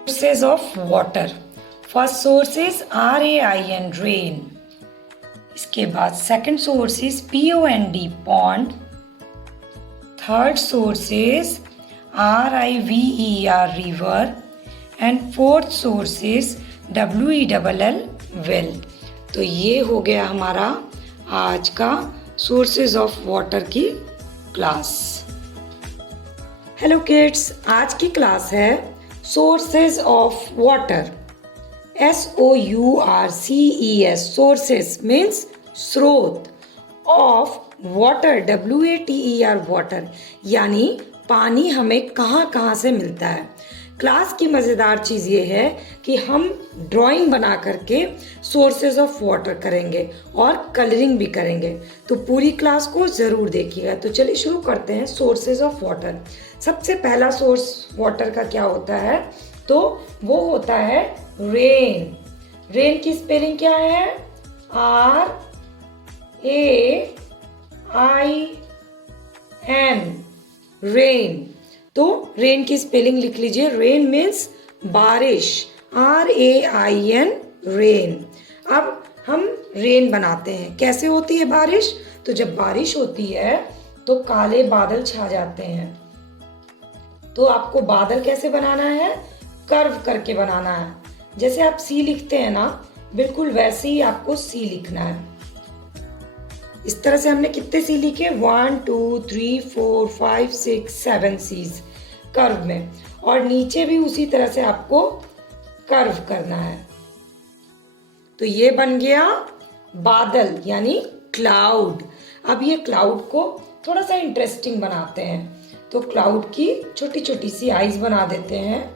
Sources of water. First source is RAIN rain. इसके बाद second source is POND pond. Third source is RIVER river. And fourth source is WELL well. तो ये हो गया हमारा आज का sources of water की क्लास। हेलो किड्स, आज की क्लास है sources of water. SOURCES sources means स्रोत, ऑफ वाटर WATER वाटर यानी पानी हमें कहाँ कहाँ से मिलता है। क्लास की मज़ेदार चीज़ ये है कि हम ड्राइंग बना करके सोर्सेज ऑफ वाटर करेंगे और कलरिंग भी करेंगे, तो पूरी क्लास को ज़रूर देखिएगा। तो चलिए शुरू करते हैं। Sources of water. सबसे पहला सोर्स वाटर का क्या होता है, तो वो होता है रेन। रेन की स्पेलिंग क्या है? RAIN, rain. तो रेन की स्पेलिंग लिख लीजिए। रेन मीन्स बारिश, RAIN रेन। अब हम रेन बनाते हैं। कैसे होती है बारिश? तो जब बारिश होती है तो काले बादल छा जाते हैं। तो आपको बादल कैसे बनाना है? कर्व करके बनाना है। जैसे आप सी लिखते हैं ना, बिल्कुल वैसे ही आपको सी लिखना है। इस तरह से हमने कितने सी लिखे? 1 2 3 4 5 6 7 सीज कर्व में, और नीचे भी उसी तरह से आपको कर्व करना है। तो ये बन गया बादल यानी क्लाउड। अब ये क्लाउड को थोड़ा सा इंटरेस्टिंग बनाते हैं, तो क्लाउड की छोटी छोटी सी आईज बना देते हैं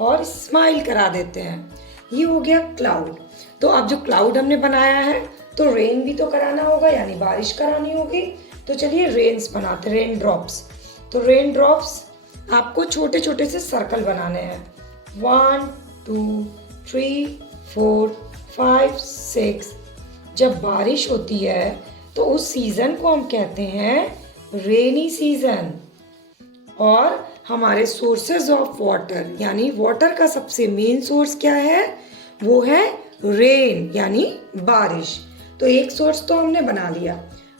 और स्माइल करा देते हैं। ये हो गया क्लाउड। तो अब जो क्लाउड हमने बनाया है, तो रेन भी तो कराना होगा यानी बारिश करानी होगी। तो चलिए रेन्स बनाते, रेन ड्रॉप्स। तो रेन ड्रॉप्स आपको छोटे छोटे से सर्कल बनाने हैं। 1 2 3 4 5 6। जब बारिश होती है तो उस सीजन को हम कहते हैं रेनी सीजन। और हमारे सोर्सेज ऑफ वाटर यानी वाटर का सबसे मेन सोर्स क्या है? वो है रेन यानी बारिश। तो एक सोर्स तो हमने बना लिया।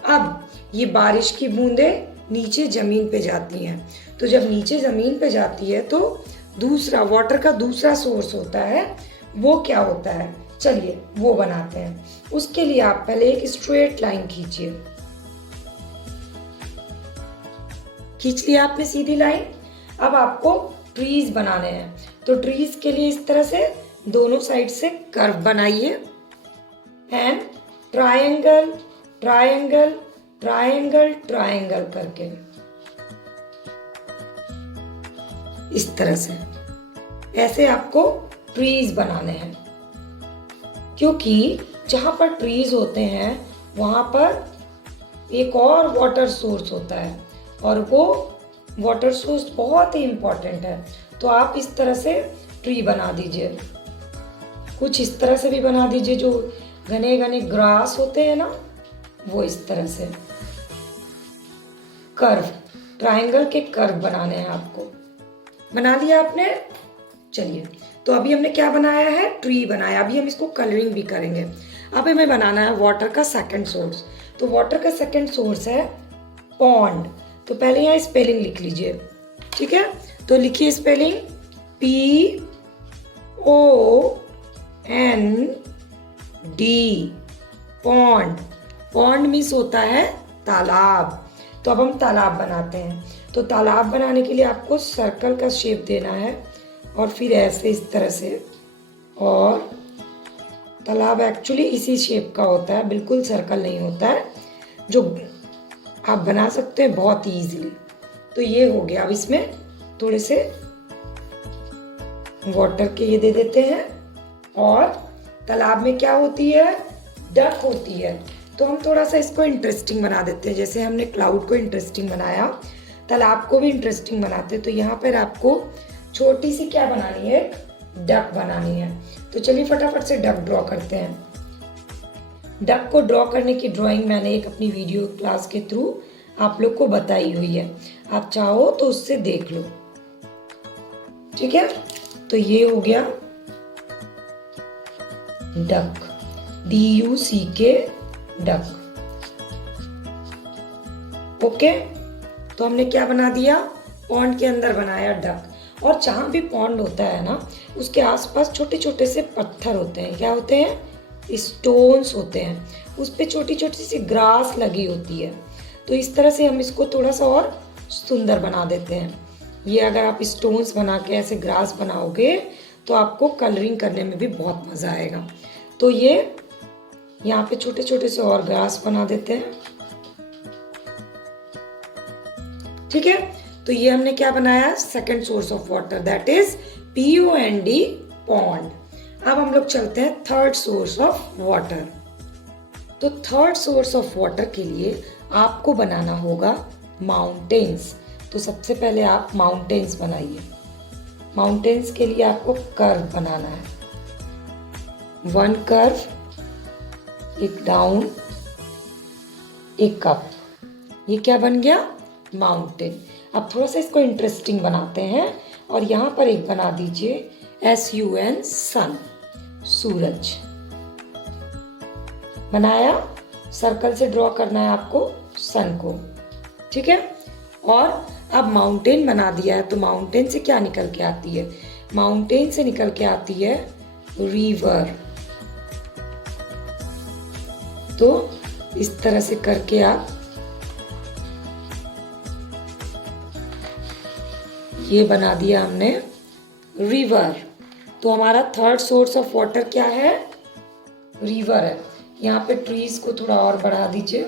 अब ये बारिश की बूंदें नीचे ज़मीन पे जाती हैं, तो जब नीचे ज़मीन पे जाती है तो दूसरा वाटर का दूसरा सोर्स होता है। वो क्या होता है? चलिए वो बनाते हैं। उसके लिए आप पहले एक स्ट्रेट लाइन खींचिए। खींच लिया आपने सीधी लाइन। अब आपको ट्रीज बनाने हैं, तो ट्रीज के लिए इस तरह से दोनों साइड से कर्व बनाइए and triangle triangle triangle triangle करके इस तरह से ऐसे आपको ट्रीज बनाने हैं। क्योंकि जहां पर ट्रीज होते हैं वहां पर एक और वाटर सोर्स होता है, और वो वाटर सोर्स बहुत ही इम्पोर्टेंट है। तो आप इस तरह से ट्री बना दीजिए। कुछ इस तरह से भी बना दीजिए, जो घने घने ग्रास होते हैं ना, वो इस तरह से कर्व, ट्रायंगल के कर्व बनाने हैं आपको। बना लिया आपने? चलिए, तो अभी हमने क्या बनाया है? ट्री बनाया। अभी हम इसको कलरिंग भी करेंगे। अब हमें बनाना है वाटर का सेकंड सोर्स। तो वाटर का सेकंड सोर्स है पॉन्ड। तो पहले यहाँ स्पेलिंग लिख लीजिए, ठीक है? तो लिखिए spelling POND, pond. Pond means होता है तालाब। तो अब हम तालाब बनाते हैं। तो तालाब बनाने के लिए आपको सर्कल का शेप देना है, और फिर ऐसे इस तरह से। और तालाब एक्चुअली इसी शेप का होता है, बिल्कुल सर्कल नहीं होता है, जो आप बना सकते हैं बहुत ही ईजिली। तो ये हो गया। अब इसमें थोड़े से वाटर के ये दे देते हैं। और तालाब में क्या होती है? डक होती है। तो हम थोड़ा सा इसको इंटरेस्टिंग बना देते हैं। जैसे हमने क्लाउड को इंटरेस्टिंग बनाया, तालाब को भी इंटरेस्टिंग बनाते हैं। तो यहाँ पर आपको छोटी सी क्या बनानी है? डक बनानी है। तो चलिए फटाफट से डक ड्रॉ करते हैं। डक को ड्रॉ करने की ड्राइंग मैंने एक अपनी वीडियो क्लास के थ्रू आप लोग को बताई हुई है। आप चाहो तो उससे देख लो, ठीक है? तो ये हो गया डक, DUCK, डक। ओके, तो हमने क्या बना दिया, पॉन्ड के अंदर बनाया डक। और जहाँ भी पॉन्ड होता है ना, उसके आसपास छोटे छोटे से पत्थर होते हैं। क्या होते हैं? स्टोन्स होते हैं। उस पे छोटी छोटी सी ग्रास लगी होती है। तो इस तरह से हम इसको थोड़ा सा और सुंदर बना देते हैं। ये अगर आप स्टोन्स बना के ऐसे ग्रास बनाओगे तो आपको कलरिंग करने में भी बहुत मज़ा आएगा। तो ये यहाँ पे छोटे छोटे से और ग्रास बना देते हैं। ठीक है, तो ये हमने क्या बनाया, second source of water, that is POND, pond. अब हम लोग चलते हैं थर्ड सोर्स ऑफ वाटर। तो थर्ड सोर्स ऑफ वाटर के लिए आपको बनाना होगा माउंटेन्स। तो सबसे पहले आप माउंटेन्स बनाइए। माउंटेन्स के लिए आपको कर्व बनाना है, 1 कर्व, एक डाउन, एक अप। ये क्या बन गया, माउंटेन। अब थोड़ा सा इसको इंटरेस्टिंग बनाते हैं और यहाँ पर एक बना दीजिए SUN, सन, सूरज। बनाया, सर्कल से ड्रॉ करना है आपको सन को। ठीक है, और अब माउंटेन बना दिया है, तो माउंटेन से क्या निकल के आती है, माउंटेन से निकल के आती है रिवर। तो इस तरह से करके आप ये बना दिया हमने रिवर। तो हमारा थर्ड सोर्स ऑफ वाटर क्या है, रिवर है। यहाँ पे ट्रीज को थोड़ा और बढ़ा दीजिए।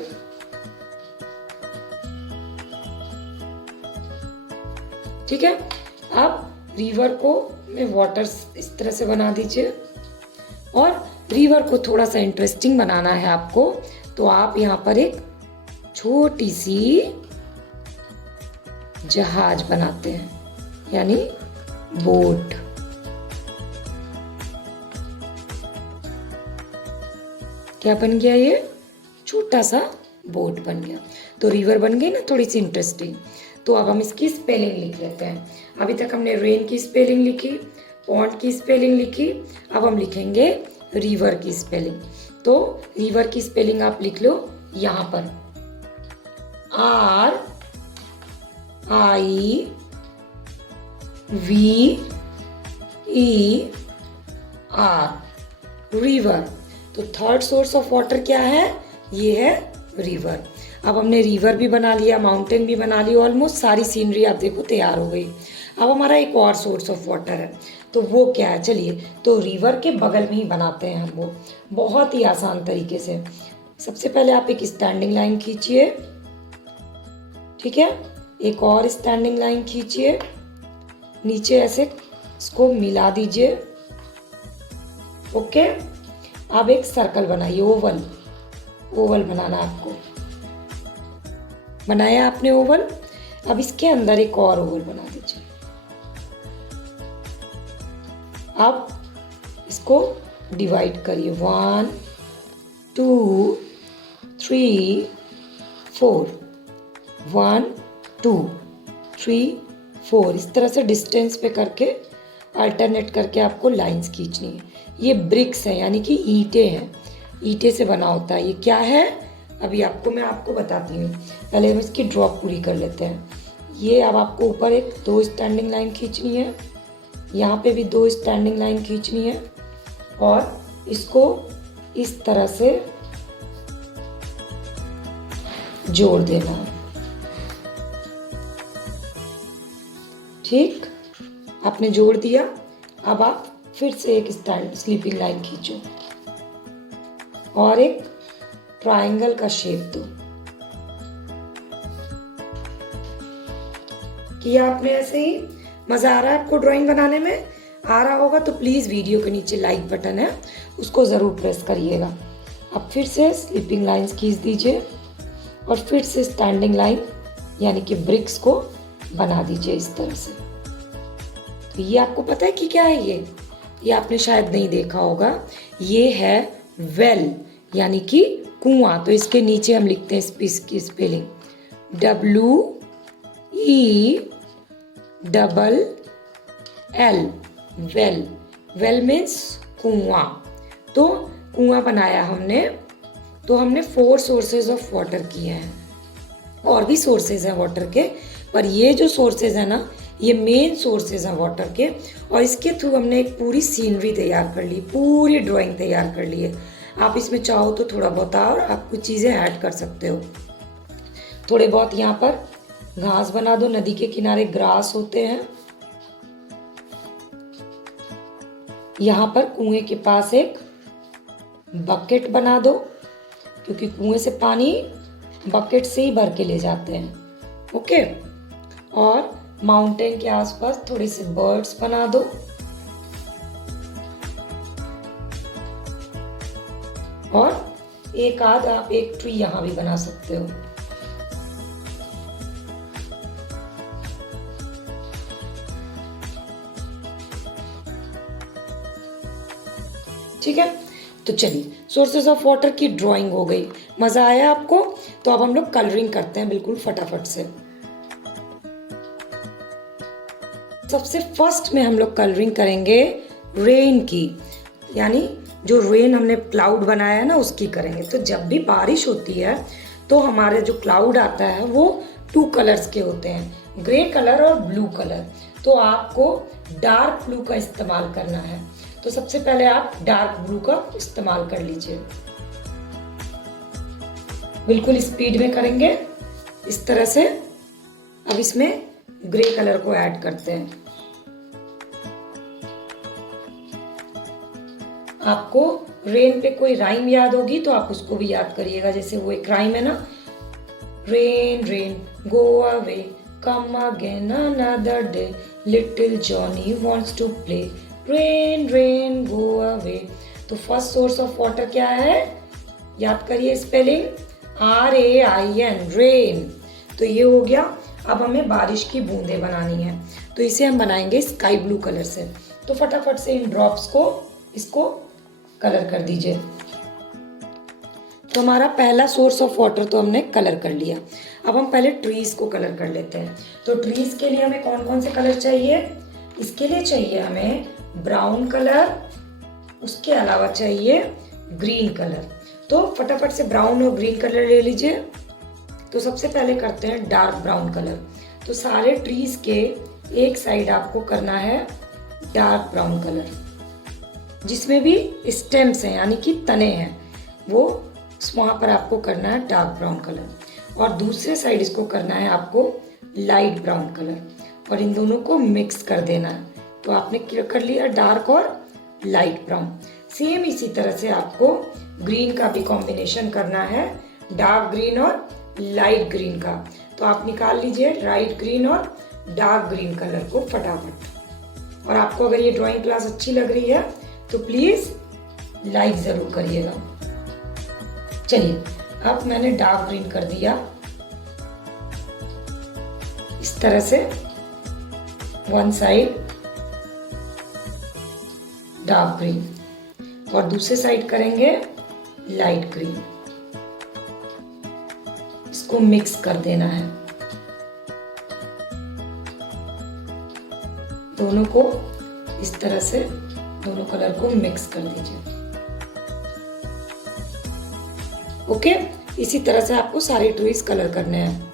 ठीक है, अब रिवर को में वाटर इस तरह से बना दीजिए। और रिवर को थोड़ा सा इंटरेस्टिंग बनाना है आपको, तो आप यहाँ पर एक छोटी सी जहाज बनाते हैं, यानी बोट। क्या बन गया, ये छोटा सा बोट बन गया। तो रिवर बन गई ना थोड़ी सी इंटरेस्टिंग। तो अब हम इसकी स्पेलिंग लिख लेते हैं। अभी तक हमने रेन की स्पेलिंग लिखी, पॉन्ड की स्पेलिंग लिखी, अब हम लिखेंगे रिवर की स्पेलिंग। तो रिवर की स्पेलिंग आप लिख लो यहाँ पर, RIVER, रिवर। तो थर्ड सोर्स ऑफ वाटर क्या है, ये है रिवर। अब हमने रिवर भी बना लिया, माउंटेन भी बना ली, ऑलमोस्ट सारी सीनरी आप देखो तैयार हो गई। अब हमारा एक और सोर्स ऑफ वाटर है, तो वो क्या है, चलिए तो रिवर के बगल में ही बनाते हैं हम वो, बहुत ही आसान तरीके से। सबसे पहले आप एक स्टैंडिंग लाइन खींचिए। ठीक है, एक और स्टैंडिंग लाइन खींचिए, नीचे ऐसे इसको मिला दीजिए। ओके, अब एक सर्कल बनाइए, ओवल, ओवल बनाना आपको। बनाया आपने ओवल, अब इसके अंदर एक और ओवल बना दीजिए। अब इसको डिवाइड करिए, 1 2 3 4, 1 2 3 4, इस तरह से डिस्टेंस पे करके अल्टरनेट करके आपको लाइंस खींचनी है। ये ब्रिक्स है, यानी कि ईंटें हैं, ईंटे से बना होता है। ये क्या है, अभी मैं आपको बताती हूँ। पहले हम इसकी ड्रॉप पूरी कर लेते हैं। ये अब आपको ऊपर एक 2 स्टैंडिंग लाइन खींचनी है, यहाँ पे भी 2 स्टैंडिंग लाइन खींचनी है, और इसको इस तरह से जोड़ देना है। ठीक, आपने जोड़ दिया। अब आप फिर से एक स्लीपिंग लाइन खींचो और एक ट्रायंगल का शेप दो। किया आपने ऐसे ही? मजा आ रहा है आपको ड्राइंग बनाने में? आ रहा होगा तो प्लीज वीडियो के नीचे लाइक बटन है, उसको जरूर प्रेस करिएगा। अब फिर से स्लीपिंग लाइंस खींच दीजिए और फिर से स्टैंडिंग लाइन यानी कि ब्रिक्स को बना दीजिए इस तरह से। तो ये आपको पता है कि क्या है ये आपने शायद नहीं देखा होगा। ये है वेल यानी कि कुआं। तो इसके नीचे हम लिखते हैं इसकी spelling WELL। Well, well means कुआं। तो कुआं बनाया हमने, तो हमने 4 सोर्सेज ऑफ वाटर किए हैं। और भी सोर्सेज हैं वाटर के, पर ये जो सोर्सेज है ना, ये मेन सोर्सेज हैं वाटर के। और इसके थ्रू हमने एक पूरी सीनरी तैयार कर ली, पूरी ड्राइंग तैयार कर ली है। आप इसमें चाहो तो थोड़ा बहुत और आप कुछ चीज़ें ऐड कर सकते हो। थोड़े बहुत यहाँ पर घास बना दो, नदी के किनारे ग्रास होते हैं। यहाँ पर कुएं के पास एक बकेट बना दो, क्योंकि कुएं से पानी बकेट से ही भर के ले जाते हैं। ओके। और माउंटेन के आसपास थोड़े से बर्ड्स बना दो। और एक आध आप एक ट्री यहाँ भी बना सकते हो। ठीक है, तो चलिए सोर्सेज ऑफ वाटर की ड्राइंग हो गई। मजा आया आपको? तो अब हम लोग कलरिंग करते हैं बिल्कुल फटाफट से। सबसे फर्स्ट में हम लोग कलरिंग करेंगे रेन की, यानी जो रेन हमने क्लाउड बनाया है ना उसकी करेंगे। तो जब भी बारिश होती है तो हमारे जो क्लाउड आता है वो 2 कलर्स के होते हैं, ग्रे कलर और ब्लू कलर। तो आपको डार्क ब्लू का इस्तेमाल करना है। तो सबसे पहले आप डार्क ब्लू का इस्तेमाल कर लीजिए। बिल्कुल स्पीड में करेंगे इस तरह से। अब इसमें ग्रे कलर को ऐड करते हैं। आपको रेन पे कोई राइम याद होगी तो आप उसको भी याद करिएगा। जैसे वो एक राइम है ना, rain rain go away come again another day little Johnny wants to play, rain rain go away. तो फर्स्ट सोर्स ऑफ वाटर क्या है, याद करिए स्पेलिंग, RAIN, रेन। तो ये हो गया। अब हमें बारिश की बूंदें बनानी है, तो इसे हम बनाएंगे स्काई ब्लू कलर से। तो फटाफट से इन ड्रॉप्स को इसको कलर कर दीजिए। तो हमारा पहला सोर्स ऑफ वाटर तो हमने कलर कर लिया। अब हम पहले ट्रीज को कलर कर लेते हैं। तो ट्रीज के लिए हमें कौन कौन से कलर चाहिए? इसके लिए चाहिए हमें ब्राउन कलर, उसके अलावा चाहिए ग्रीन कलर। तो फटाफट से ब्राउन और ग्रीन कलर ले लीजिए। तो सबसे पहले करते हैं डार्क ब्राउन कलर। तो सारे ट्रीज के एक साइड आपको करना है डार्क ब्राउन कलर, जिसमें भी स्टेम्स हैं यानी कि तने हैं, वो वहाँ पर आपको करना है डार्क ब्राउन कलर। और दूसरे साइड इसको करना है आपको लाइट ब्राउन कलर, और इन दोनों को मिक्स कर देना है। तो आपने कर लिया डार्क और लाइट ब्राउन। सेम इसी तरह से आपको ग्रीन का भी कॉम्बिनेशन करना है, डार्क ग्रीन और लाइट ग्रीन का। तो आप निकाल लीजिए लाइट ग्रीन और डार्क ग्रीन कलर को फटाफट। और आपको अगर ये ड्राइंग क्लास अच्छी लग रही है तो प्लीज लाइक जरूर करिएगा। चलिए, अब मैंने डार्क ग्रीन कर दिया इस तरह से, वन साइड डार्क ग्रीन और दूसरे साइड करेंगे लाइट ग्रीन। इसको मिक्स कर देना है, दोनों को इस तरह से दोनों कलर को मिक्स कर दीजिए। ओके, इसी तरह से आपको सारे ट्रीज कलर करने हैं।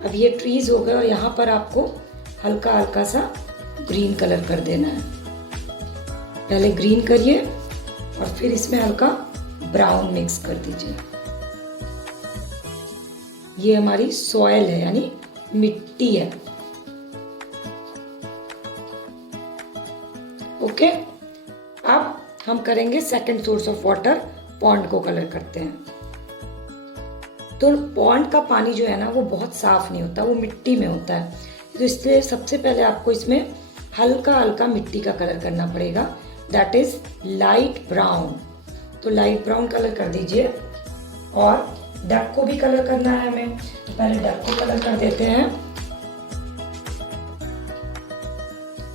अब ये ट्रीज हो गए और यहाँ पर आपको हल्का हल्का सा ग्रीन कलर कर देना है। पहले ग्रीन करिए और फिर इसमें हल्का ब्राउन मिक्स कर दीजिए। ये हमारी सॉइल है यानी मिट्टी है। ओके, अब हम करेंगे second source of water, pond को कलर करते हैं। तो पॉन्ड का पानी जो है ना वो बहुत साफ नहीं होता, वो मिट्टी में होता है। तो इसलिए सबसे पहले आपको इसमें हल्का हल्का मिट्टी का कलर करना पड़ेगा, दैट इज लाइट ब्राउन। तो लाइट ब्राउन कलर कर दीजिए। और डक को भी कलर करना है हमें, तो पहले डक को कलर कर देते हैं।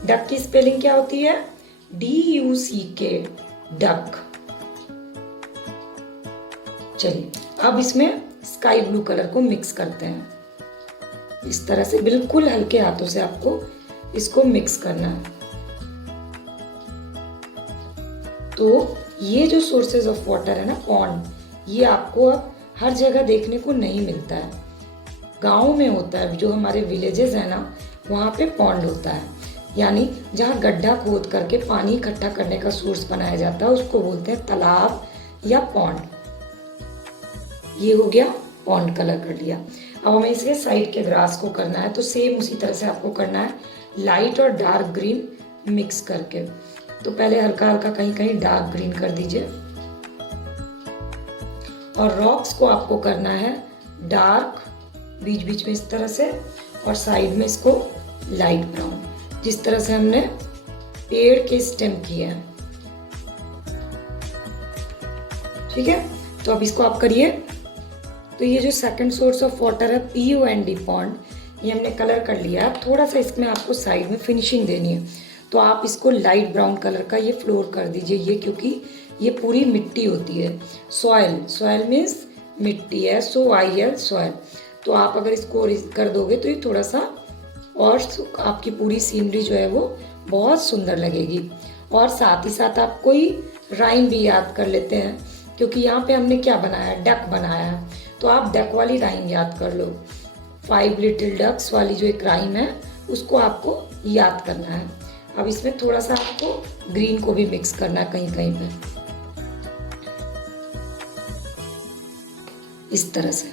डक की स्पेलिंग क्या होती है? DUCK, duck. चलिए, अब इसमें स्काई ब्लू कलर को मिक्स करते हैं। इस तरह से बिल्कुल हल्के हाथों से आपको इसको मिक्स करना है। तो ये जो सोर्सेज ऑफ वाटर है ना, पॉन्ड, ये आपको अब हर जगह देखने को नहीं मिलता है। गाँव में होता है, जो हमारे विलेजेस है ना, वहाँ पे पॉन्ड होता है, यानी जहाँ गड्ढा खोद करके पानी इकट्ठा करने का सोर्स बनाया जाता है, उसको बोलते हैं तालाब या पॉन्ड। ये हो गया, पॉन्ड कलर कर लिया। अब हमें इसके साइड के ग्रास को करना है, तो सेम उसी तरह से आपको करना है, लाइट और डार्क ग्रीन मिक्स करके। तो पहले हल्का हल्का कहीं कहीं डार्क ग्रीन कर दीजिए, और रॉक्स को आपको करना है डार्क बीच बीच में इस तरह से, और साइड में इसको लाइट ब्राउन, जिस तरह से हमने पेड़ के स्टेम किए हैं। ठीक है, तो अब इसको आप करिए। तो ये जो सेकंड सोर्स ऑफ वाटर है, POND पॉन्ड, ये हमने कलर कर लिया है। थोड़ा सा इसमें आपको साइड में फिनिशिंग देनी है, तो आप इसको लाइट ब्राउन कलर का ये फ्लोर कर दीजिए, ये क्योंकि ये पूरी मिट्टी होती है। सॉयल मीन्स मिट्टी है, SOIL सॉयल। तो आप अगर इसको कर दोगे तो ये थोड़ा सा और आपकी पूरी सीनरी जो है वो बहुत सुंदर लगेगी। और साथ ही साथ आप कोई राइम भी याद कर लेते हैं, क्योंकि यहाँ पे हमने क्या बनाया, डक बनाया है, तो आप डक वाली राइम याद कर लो। 5 लिटिल डक्स वाली जो एक राइम है, उसको आपको याद करना है। अब इसमें थोड़ा सा आपको ग्रीन को भी मिक्स करना है कहीं कहीं पे, इस तरह से।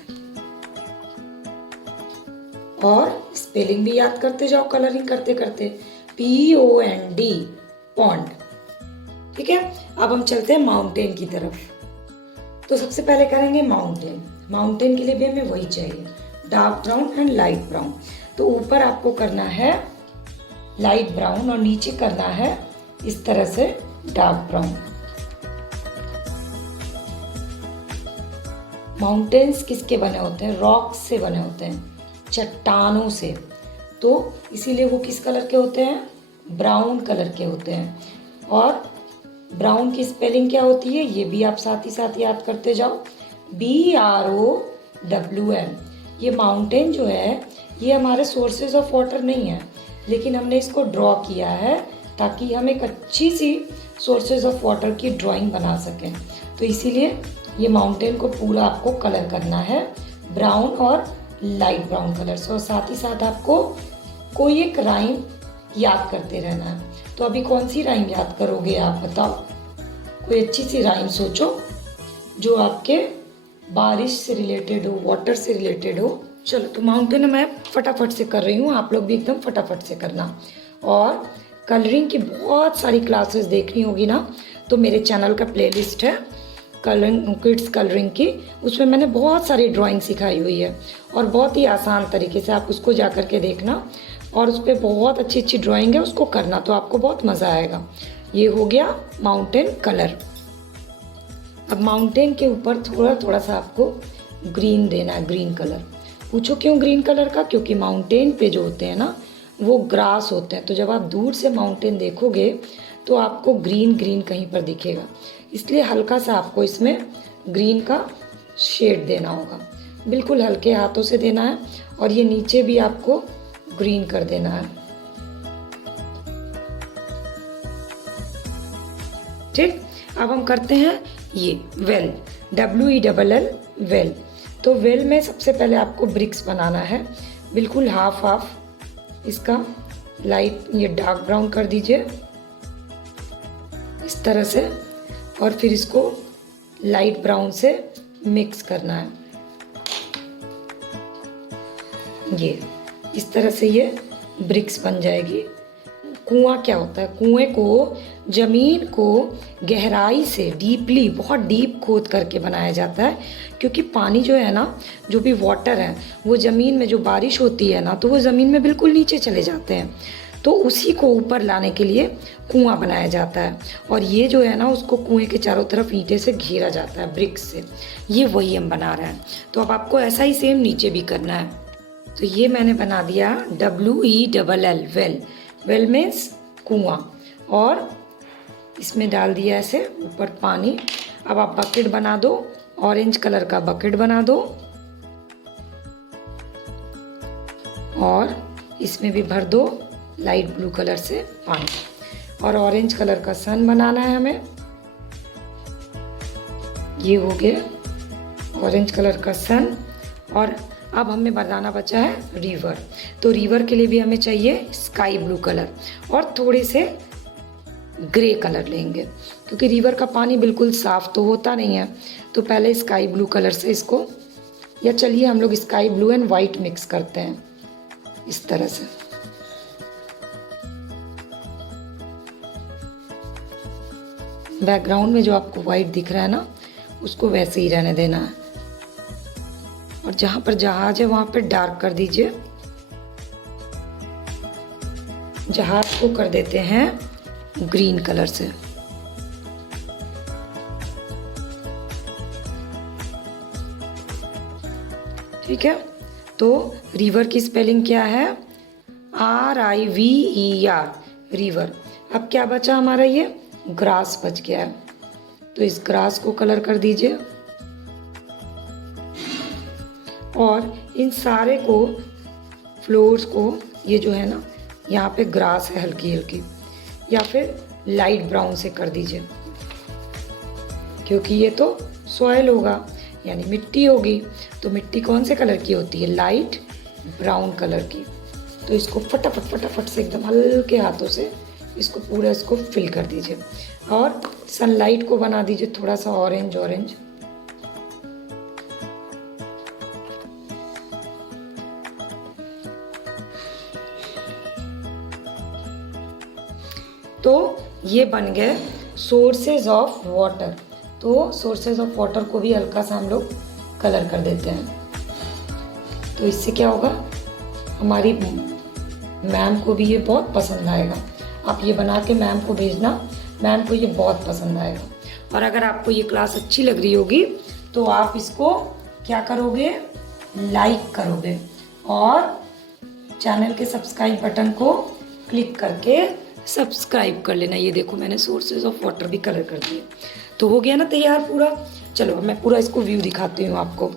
और स्पेलिंग भी याद करते जाओ कलरिंग करते करते, POND पॉन्ड। ठीक है, अब हम चलते हैं माउंटेन की तरफ। तो सबसे पहले करेंगे माउंटेन। माउंटेन के लिए भी हमें वही चाहिए, dark brown and light brown. तो ऊपर आपको करना है लाइट ब्राउन और नीचे करना है इस तरह से डार्क ब्राउन। माउंटेन्स किसके बने होते हैं, रॉक्स से बने होते हैं, चट्टानों से। तो इसीलिए वो किस कलर के होते हैं, ब्राउन कलर के होते हैं। और ब्राउन की स्पेलिंग क्या होती है, ये भी आप साथ ही साथ याद करते जाओ, BROWN। ये माउंटेन जो है, ये हमारे सोर्सेज ऑफ वाटर नहीं है, लेकिन हमने इसको ड्रॉ किया है ताकि हम एक अच्छी सी सोर्सेज ऑफ वाटर की ड्राइंग बना सकें। तो इसीलिए ये माउंटेन को पूरा आपको कलर करना है ब्राउन और लाइट ब्राउन कलर से, और साथ ही साथ आपको कोई एक राइम याद करते रहना है। तो अभी कौन सी राइम याद करोगे आप बताओ, कोई अच्छी सी राइम सोचो जो आपके बारिश से रिलेटेड हो, वाटर से रिलेटेड हो। चलो, तो माउंटेन मैं फटाफट से कर रही हूँ, आप लोग भी एकदम फटाफट से करना। और कलरिंग की बहुत सारी क्लासेस देखनी होगी ना, तो मेरे चैनल का प्लेलिस्ट है कलरिंग, किड्स कलरिंग की, उसमें मैंने बहुत सारी ड्राइंग सिखाई हुई है, और बहुत ही आसान तरीके से आप उसको जा कर के देखना, और उस पर बहुत अच्छी अच्छी ड्राइंग है, उसको करना, तो आपको बहुत मज़ा आएगा। ये हो गया माउंटेन कलर। अब माउंटेन के ऊपर थोड़ा थोड़ा सा आपको ग्रीन देना है, ग्रीन कलर। पूछो क्यों ग्रीन कलर का, क्योंकि माउंटेन पे जो होते हैं ना, वो ग्रास होते हैं, तो जब आप दूर से माउंटेन देखोगे तो आपको ग्रीन ग्रीन कहीं पर दिखेगा, इसलिए हल्का सा आपको इसमें ग्रीन का शेड देना होगा, बिल्कुल हल्के हाथों से देना है। और ये नीचे भी आपको ग्रीन कर देना है। ठीक, अब हम करते हैं ये वेल, WELL वेल। तो वेल में सबसे पहले आपको ब्रिक्स बनाना है, बिल्कुल हाफ हाफ इसका लाइट ये डार्क ब्राउन कर दीजिए इस तरह से, और फिर इसको लाइट ब्राउन से मिक्स करना है। ये इस तरह से ये ब्रिक्स बन जाएगी। कुआं क्या होता है, कुएं को, जमीन को गहराई से डीपली, बहुत डीप खोद करके बनाया जाता है, क्योंकि पानी जो है ना, जो भी वाटर है, वो ज़मीन में जो बारिश होती है ना, तो वो ज़मीन में बिल्कुल नीचे चले जाते हैं, तो उसी को ऊपर लाने के लिए कुआं बनाया जाता है। और ये जो है ना, उसको कुएं के चारों तरफ ईंटे से घेरा जाता है, ब्रिक्स से। ये वही हम बना रहे हैं। तो अब आपको ऐसा ही सेम नीचे भी करना है। तो ये मैंने बना दिया WELL वेल। वेल मीन्स कुआं, और इसमें डाल दिया ऐसे ऊपर पानी। अब आप बकेट बना दो, ऑरेंज कलर का बकेट बना दो, और इसमें भी भर दो लाइट ब्लू कलर से पानी, और ऑरेंज कलर का सन बनाना है हमें। ये हो गया ऑरेंज कलर का सन। और अब हमें बनाना बचा है रिवर। तो रिवर के लिए भी हमें चाहिए स्काई ब्लू कलर और थोड़े से ग्रे कलर लेंगे, क्योंकि रिवर का पानी बिल्कुल साफ़ तो होता नहीं है। तो पहले स्काई ब्लू कलर से इसको, या चलिए हम लोग sky blue and white mix करते हैं इस तरह से। बैकग्राउंड में जो आपको वाइट दिख रहा है ना, उसको वैसे ही रहने देना है। और जहाँ पर जहाज है वहाँ पर डार्क कर दीजिए। जहाज को कर देते हैं ग्रीन कलर से। ठीक है, तो रिवर की स्पेलिंग क्या है? RIVER, river. अब क्या बचा हमारा? ये ग्रास बच गया है। तो इस ग्रास को कलर कर दीजिए और इन सारे को, फ्लोर्स को, ये जो है ना यहाँ पे ग्रास है हल्की हल्की, या फिर लाइट ब्राउन से कर दीजिए, क्योंकि ये तो सॉइल होगा यानी मिट्टी होगी। तो मिट्टी कौन से कलर की होती है? लाइट ब्राउन कलर की। तो इसको फटाफट फटाफट से एकदम हल्के हाथों से इसको पूरा इसको फिल कर दीजिए और सनलाइट को बना दीजिए थोड़ा सा ऑरेंज ऑरेंज। तो ये बन गए सोर्सेज ऑफ वाटर। तो सोर्सेज ऑफ वाटर को भी हल्का सा हम लोग कलर कर देते हैं। तो इससे क्या होगा, हमारी मैम को भी ये बहुत पसंद आएगा। आप ये बना के मैम को भेजना, मैम को ये बहुत पसंद आएगा। और अगर आपको ये क्लास अच्छी लग रही होगी तो आप इसको क्या करोगे? लाइक करोगे और चैनल के सब्सक्राइब बटन को क्लिक करके सब्सक्राइब कर लेना। ये देखो मैंने सोर्सेज ऑफ वाटर भी कलर कर दिए। तो हो गया ना तैयार पूरा। चलो अब मैं पूरा इसको व्यू दिखाती हूँ आपको।